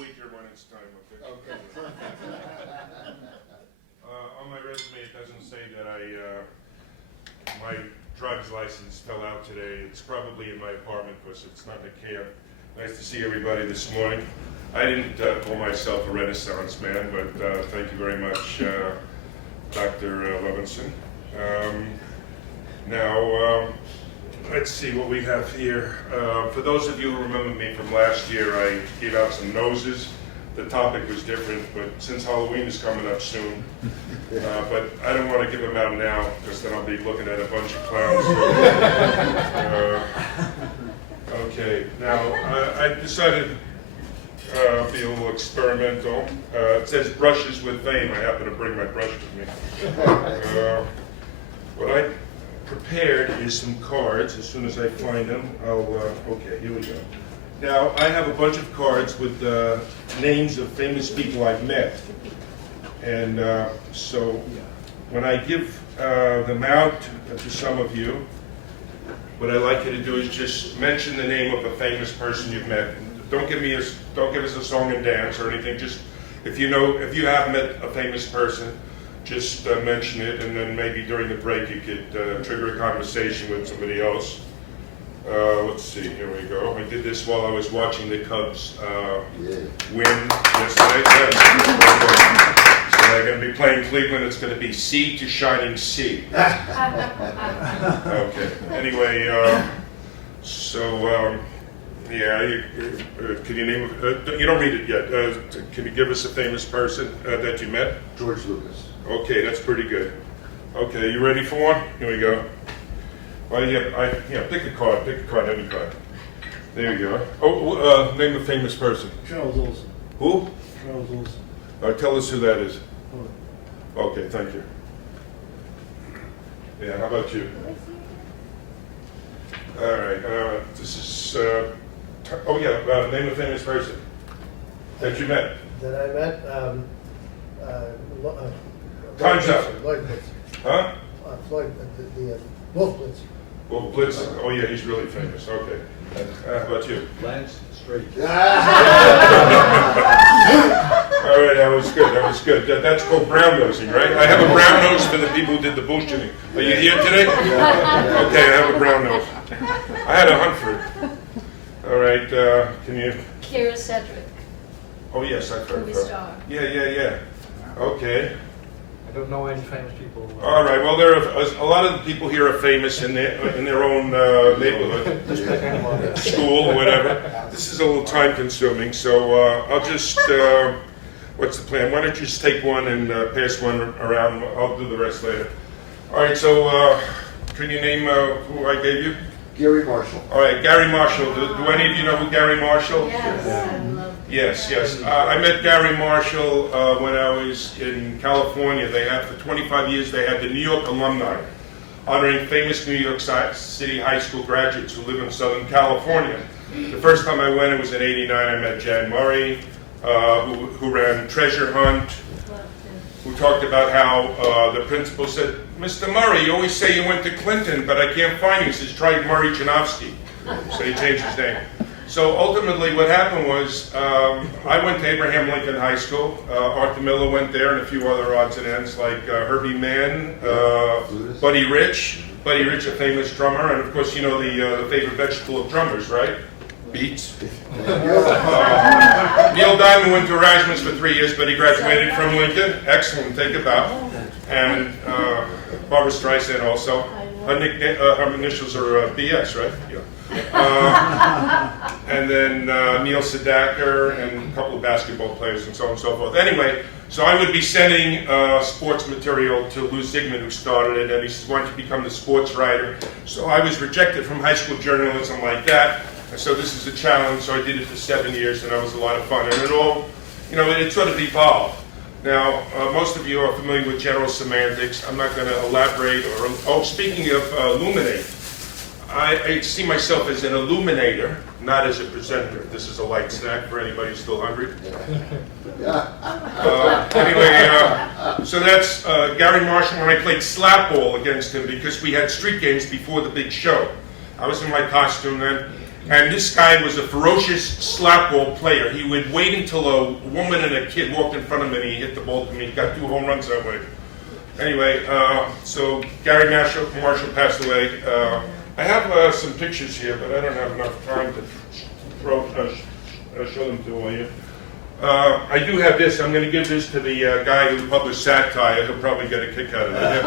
weaker when it's time, okay? Okay. On my resume, it doesn't say that my driver's license fell out today. It's probably in my apartment because it's not in a cab. Nice to see everybody this morning. I didn't call myself a Renaissance man, but thank you very much, Dr. Levinson. Now, let's see what we have here. For those of you who remember me from last year, I gave out some noses. The topic was different, but since Halloween is coming up soon, but I don't want to give them out now because then I'll be looking at a bunch of clowns. Okay, now I decided to be a little experimental. It says brushes with fame. I happen to bring my brush with me. What I prepared is some cards. As soon as I find them, okay, here we go. Now, I have a bunch of cards with names of famous people I've met. And so when I give them out to some of you, what I like you to do is just mention the name of a famous person you've met. Don't give us a song and dance or anything. Just if you have met a famous person, just mention it, and then maybe during the break you could trigger a conversation with somebody else. Let's see, here we go. I did this while I was watching the Cubs win yesterday. Yes. So they're going to be playing Cleveland. It's going to be C to Shining C. Okay. Anyway, yeah, can you name you don't read it yet. Can you give us a famous person that you met? George Lucas. Okay, that's pretty good. Okay, you ready for one? Here we go. Well, pick a card, any card. There you go. Oh, name a famous person. Charles Olson. Who? Charles Olson. Tell us who that is. Okay, thank you. Yeah, how about you? All right, this is, name a famous person that you met. That I met, Time's up. Lloyd Blitzer. Huh? Floyd, Wolf Blitzer. Well, Blitz, oh yeah, he's really famous, okay. How about you? Lance Straight. All right, that was good. That's called brown nosing, right? I have a brown nose for the people who did the bullshitting. Are you here today? Okay, I have a brown nose. I had a hunt for it. All right, can you? Kira Cedric. Oh yes, I've heard Movie of her. star. Yeah. Okay. I don't know any famous people. All right. Well, there are a lot of the people here are famous in their own neighborhood, school, or whatever. This is a little time consuming, so I'll just. What's the plan? Why don't you just take one and pass one around? I'll do the rest later. All right. So, can you name who I gave you? Gary Marshall. All right, Gary Marshall. Do any of you know who Gary Marshall? Yes, I love Yes. I met Gary Marshall when I was in California. They had, for 25 years, they had the New York Alumni, honoring famous New York City high school graduates who live in Southern California. The first time I went, it was in '89. I met Jan Murray, who ran Treasure Hunt, who talked about how the principal said, "Mr. Murray, you always say you went to Clinton, but I can't find you." He says, "Try Murray Janowski." So he changed his name. So ultimately what happened was I went to Abraham Lincoln High School. Arthur Miller went there and a few other odds and ends like Herbie Mann, Buddy Rich, a famous drummer, and of course you know the favorite vegetable of drummers, right? Beets. Neil Diamond went to Erasmus for 3 years, but he graduated from Lincoln. Excellent, take a bow. And Barbara Streisand also. Her initials are BS, right? Yeah. And then Neil Sedaka and a couple of basketball players and so on and so forth. Anyway, so I would be sending sports material to Lou Zygmunt, who started it, and he says, "Why don't you become the sports writer?" So I was rejected from high school journalism like that. And so this is a challenge, so I did it for 7 years, and that was a lot of fun. And it all, it sort of evolved. Now, most of you are familiar with general semantics. I'm not going to elaborate. Speaking of illuminate, I see myself as an illuminator, not as a presenter. This is a light snack for anybody who's still hungry. So that's Gary Marshall when I played slap ball against him because we had street games before the big show. I was in my costume then. And this guy was a ferocious slap ball player. He would wait until a woman and a kid walked in front of him and he hit the ball to me. He got 2 home runs that way. Anyway, so Gary Marshall passed away. I have some pictures here, but I don't have enough time to show them to all you. I do have this. I'm going to give this to the guy who published Satire. He'll probably get a kick out of it.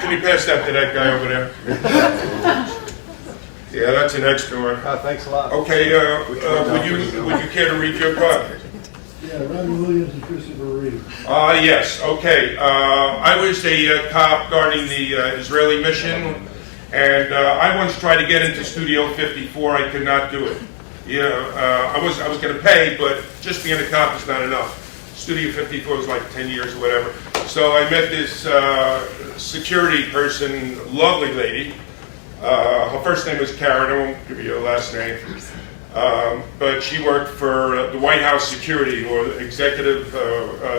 Can you pass that to that guy over there? Yeah, that's an extra one. Thanks a lot. Okay, would you care to read your card? Yeah, Ron Williams and Christopher Reeve. Yes, okay. I was a cop guarding the Israeli mission, and I once tried to get into Studio 54. I could not do it. Yeah, I was going to pay, but just being a cop is not enough. Studio 54 was like 10 years or whatever. So I met this security person, lovely lady. Her first name was Karen. I won't give you her last name. But she worked for the White House security, or executive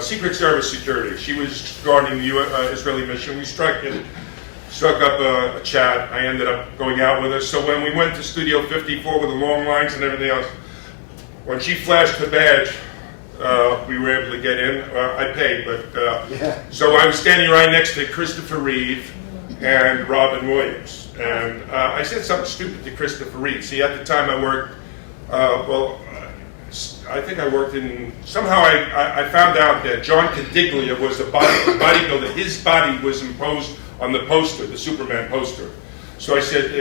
Secret Service security. She was guarding the Israeli mission. We struck up a chat. I ended up going out with her. So when we went to Studio 54 with the long lines and everything else, when she flashed her badge, we were able to get in. I paid, but so I was standing right next to Christopher Reeve and Robin Williams. And I said something stupid to Christopher Reeve. See, at the time I worked, I think I worked in, somehow I found out that John Cadiglia was a bodybuilder. His body was imposed on the poster, the Superman poster. So I said,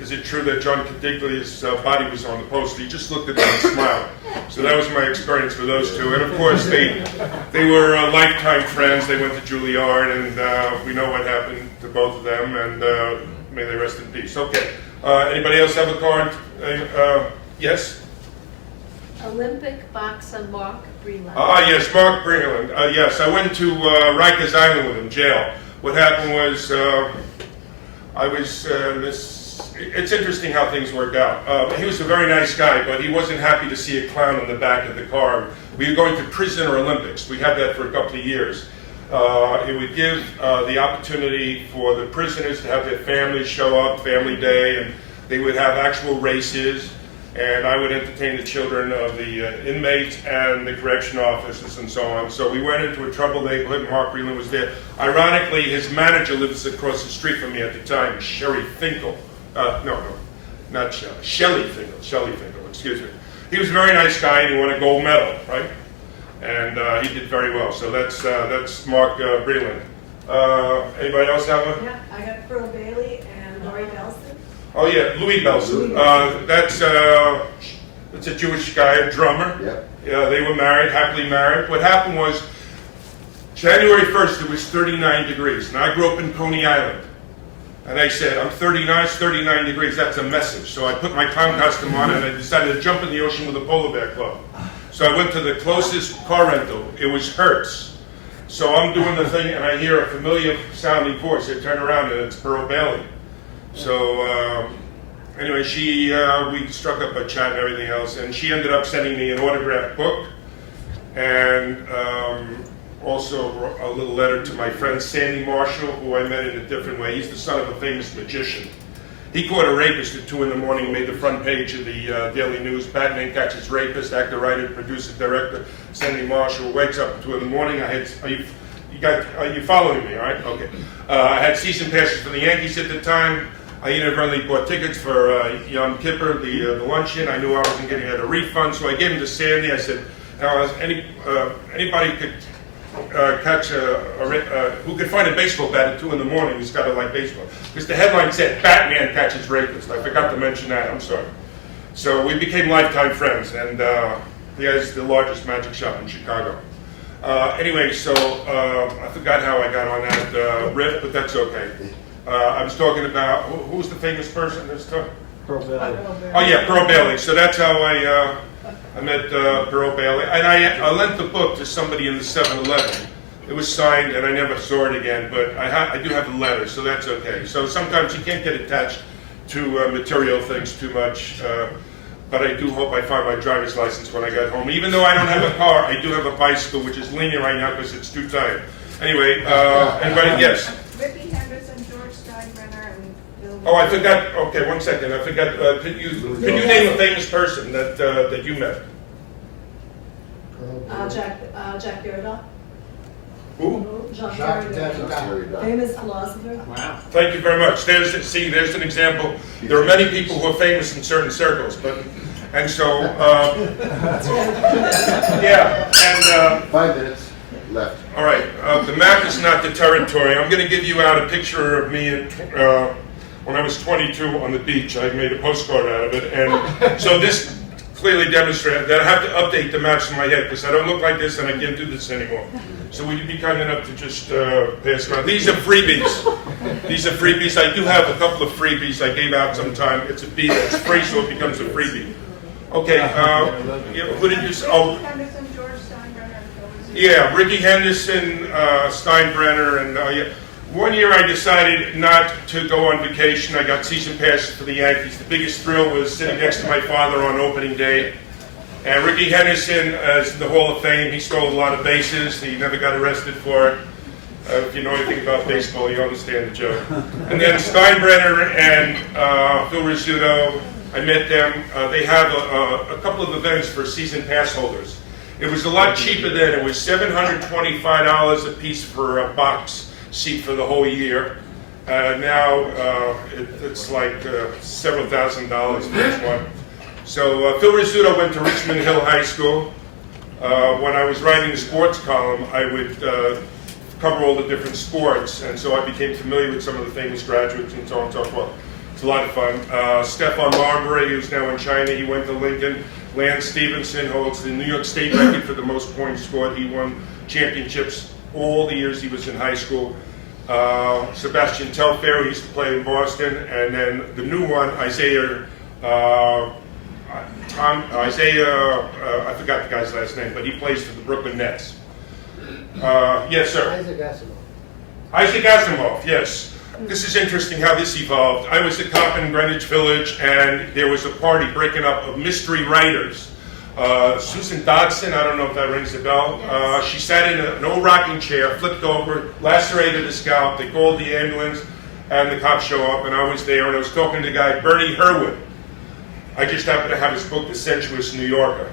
is it true that John Cadiglia's body was on the poster? He just looked at me and smiled. So that was my experience with those two. And of course, they were lifetime friends. They went to Juilliard, and we know what happened to both of them, and may they rest in peace. Okay. Anybody else have a card? Yes? Olympic boxer Mark Breland. Yes, Mark Breland. Yes, I went to Rikers Island with him, jail. What happened was, it's interesting how things worked out. He was a very nice guy, but he wasn't happy to see a clown in the back of the car. We were going to Prisoner Olympics. We had that for a couple of years. It would give the opportunity for the prisoners to have their families show up, family day, and they would have actual races. And I would entertain the children of the inmates and the correction officers and so on. So we went into a troubled neighborhood, and Mark Breland was there. Ironically, his manager lives across the street from me at the time, Sherry Finkel. Not Shelley Finkel. Shelley Finkel, excuse me. He was a very nice guy, and he won a gold medal, right? And he did very well. So that's Mark Breland. Anybody else have a? Yeah, I got Pearl Bailey and Lori Belson. Oh yeah, Louis Belson. That's a Jewish guy, a drummer. Yep. Yeah, they were married, happily married. What happened was, January 1st, it was 39 degrees, and I grew up in Coney Island. And I said, I'm 39, it's 39 degrees, that's a message. So I put my clown costume on, and I decided to jump in the ocean with a polar bear club. So I went to the closest car rental. It was Hertz. So I'm doing the thing, and I hear a familiar sounding voice. I turn around, and it's Pearl Bailey. So anyway, we struck up a chat and everything else, and she ended up sending me an autographed book, and also a little letter to my friend Sandy Marshall, who I met in a different way. He's the son of a famous magician. He caught a rapist at 2 in the morning, made the front page of the Daily News. Batman catches rapist, actor, writer, producer, director. Sandy Marshall wakes up at 2 in the morning. Are you following me, all right? Okay. I had season passes for the Yankees at the time. I inadvertently bought tickets for Yom Kippur, the luncheon. I knew I wasn't getting a refund, so I gave them to Sandy. I said, now, anybody could catch who could find a baseball bat at 2 in the morning who's got to like baseball? Because the headline said, Batman catches rapist. I forgot to mention that, I'm sorry. So we became lifetime friends, and he has the largest magic shop in Chicago. Anyway, so I forgot how I got on that riff, but that's okay. I was talking about, who's the famous person that's talking? Pearl Bailey. Oh yeah, Pearl Bailey. So that's how I met Pearl Bailey. And I lent the book to somebody in the 7-Eleven. It was signed, and I never saw it again, but I do have the letter, so that's okay. So sometimes you can't get attached to material things too much, but I do hope I find my driver's license when I get home. Even though I don't have a car, I do have a bicycle, which is leaning right now because it's too tight. Anyway, anybody? Yes? Rippy Henderson, George Steinbrenner, and Bill Oh, I forgot, okay, 1 second, I forgot, can you name a famous person that you met? Jack Derrida. Who? Jacques Jacques Derrida. Derrida. Famous philosopher. Wow. Thank you very much. There's an example. There are many people who are famous in certain circles, and so, yeah, and, 5 minutes left. all right, the map is not the territory. I'm going to give you out a picture of me when I was 22 on the beach. I made a postcard out of it, and so this clearly demonstrates that I have to update the maps in my head because I don't look like this and I can't do this anymore. So would you be kind enough to just pass around? These are freebies. These are freebies. I do have a couple of freebies I gave out sometime. It's a bee that's free, so it becomes a freebie. Okay, yeah, who did you say? Oh, Henderson, George Steinbrenner, and yeah, Ricky Henderson, Steinbrenner, and yeah. One year I decided not to go on vacation. I got season passes for the Yankees. The biggest thrill was sitting next to my father on opening day. And Ricky Henderson is in the Hall of Fame. He stole a lot of bases. He never got arrested for it. If you know anything about baseball, you understand the joke. And then Steinbrenner and Phil Rizzuto, I met them. They have a couple of events for season pass holders. It was a lot cheaper then. It was $725 a piece for a box seat for the whole year. Now it's like several $1,000s for each one. So Phil Rizzuto went to Richmond Hill High School. When I was writing the sports column, I would cover all the different sports, and so I became familiar with some of the famous graduates and so on and so forth. It's a lot of fun. Stefan Marbury, who's now in China, he went to Lincoln. Lance Stevenson holds the New York State record for the most points scored. He won championships all the years he was in high school. Sebastian Telfair, who used to play in Boston, and then the new one, Isaiah, I forgot the guy's last name, but he plays for the Brooklyn Nets. Yes, sir. Isaac Asimov. Isaac Asimov, yes. This is interesting how this evolved. I was a cop in Greenwich Village, and there was a party breaking up of mystery writers. Susan Dodson, I don't know if that rings a bell. She sat in an old rocking chair, flipped over, lacerated the scalp. They called the ambulance, and the cops show up, and I was there, and I was talking to the guy, Bernie Herwood. I just happened to have his book, The Sensuous New Yorker.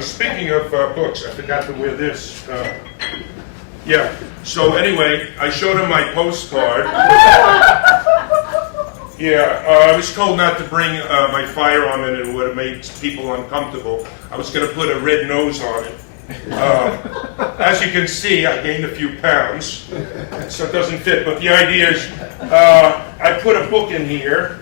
Speaking of books, I forgot to wear this. Yeah, so anyway, I showed him my postcard. Yeah, I was told not to bring my firearm in, it would have made people uncomfortable. I was going to put a red nose on it. As you can see, I gained a few pounds, so it doesn't fit. But the idea is, I put a book in here,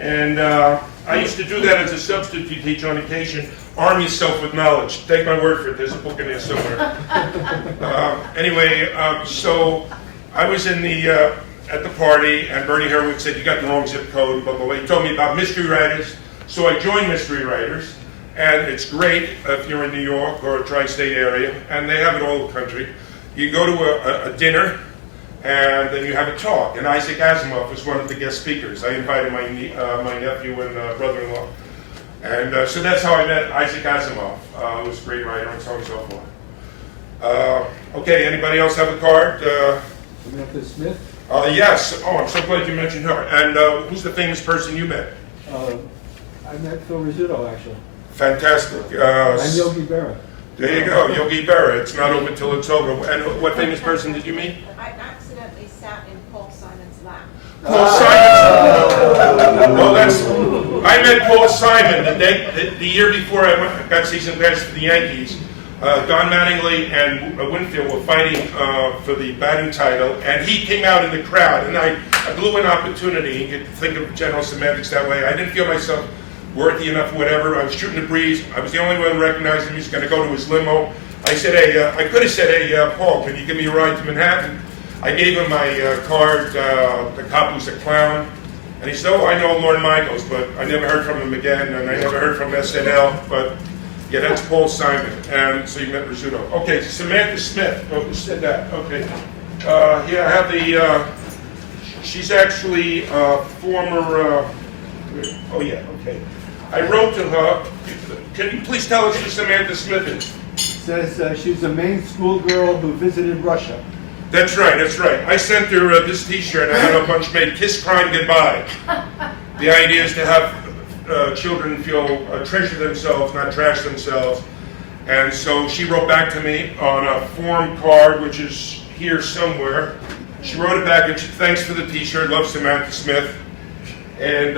and I used to do that as a substitute teacher on occasion. Arm yourself with knowledge. Take my word for it. There's a book in there somewhere. Anyway, so I was in the at the party, and Bernie Herwood said, "You got the wrong zip code." Blah blah blah. He told me about mystery writers, so I joined Mystery Writers. And it's great if you're in New York or a tri-state area, and they have it all over the country. You go to a dinner, and then you have a talk. And Isaac Asimov was one of the guest speakers. I invited my nephew and brother-in-law. And so that's how I met Isaac Asimov, who's a great writer, and so on and so forth. Okay, anybody else have a card? Samantha Smith. Yes. Oh, I'm so glad you mentioned her. And who's the famous person you met? I met Phil Rizzuto, actually. Fantastic. And Yogi Berra. There you go, Yogi Berra. It's not over till it's over. And what famous person did you meet? I accidentally sat in Paul Simon's lap. Paul Simon. Well, I met Paul Simon the year before I got season pass for the Yankees. Don Mattingly and Winfield were fighting for the batting title, and he came out in the crowd, and I blew an opportunity. You could think of General Semantics that way. I didn't feel myself worthy enough, whatever. I was shooting the breeze. I was the only one who recognized him. He was going to go to his limo. I said, "Hey, I could have said, hey, Paul, can you give me a ride to Manhattan?" I gave him my card. The cop was a clown. And he said, "Oh, I know Lorne Michaels," but I never heard from him again, and I never heard from SNL. But yeah, that's Paul Simon. And so you met Rizzuto. Okay, Samantha Smith. Oh, who said that? Okay. Yeah, I have the, she's actually former, oh yeah, okay. I wrote to her. Can you please tell us who Samantha Smith is? Says she's a Maine schoolgirl who visited Russia. That's right, that's right. I sent her this T-shirt. I had a bunch made, Kiss Crime Goodbye. The idea is to have children feel treasure themselves, not trash themselves. And so she wrote back to me on a form card, which is here somewhere. She wrote it back and she thanks for the T-shirt, love Samantha Smith. And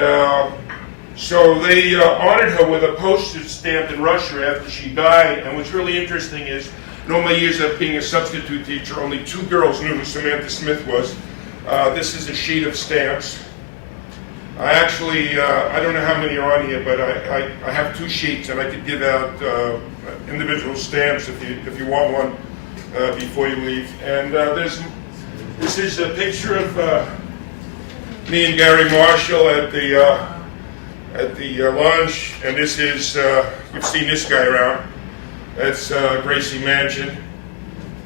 so they honored her with a postage stamp in Russia after she died. And what's really interesting is, in all my years of being a substitute teacher, only 2 girls knew who Samantha Smith was. This is a sheet of stamps. I actually, I don't know how many are on here, but I have 2 sheets, and I could give out individual stamps if you want one before you leave. And this is a picture of me and Gary Marshall at the lunch, and this is, you've seen this guy around. That's Gracie Mansion.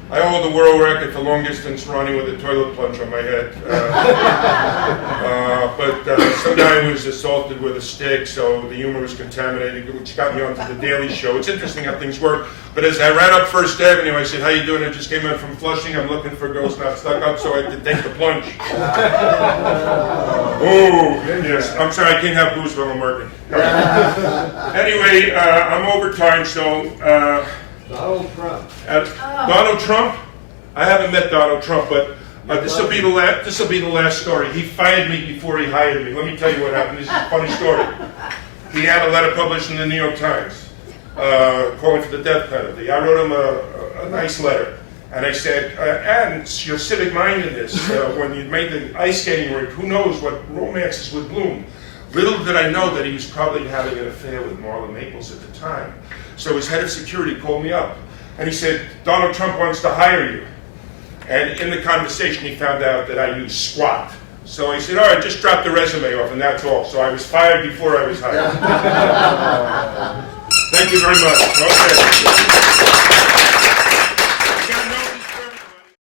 I hold the world record for long distance running with a toilet plunge on my head. But some guy was assaulted with a stick, so the humor was contaminated, which got me onto the Daily Show. It's interesting how things work. But as I ran up First Avenue, I said, "How you doing? I just came in from Flushing. I'm looking for girls not stuck up, so I had to take the plunge." Oh, yes. I'm sorry, I can't have booze while I'm working. Anyway, I'm over time, so... Donald Trump. Donald Trump? I haven't met Donald Trump, but this will be the last story. He fired me before he hired me. Let me tell you what happened. This is a funny story. He had a letter published in the New York Times calling for the death penalty. I wrote him a nice letter, and I said, and your civic-mindedness, when you made the ice skating rink, who knows what romances would bloom. Little did I know that he was probably having an affair with Marla Maples at the time. So his head of security called me up, and he said, "Donald Trump wants to hire you." And in the conversation, he found out that I knew squat. So he said, "All right, just drop the resume off, and that's all." So I was fired before I was hired. Thank you very much. Okay.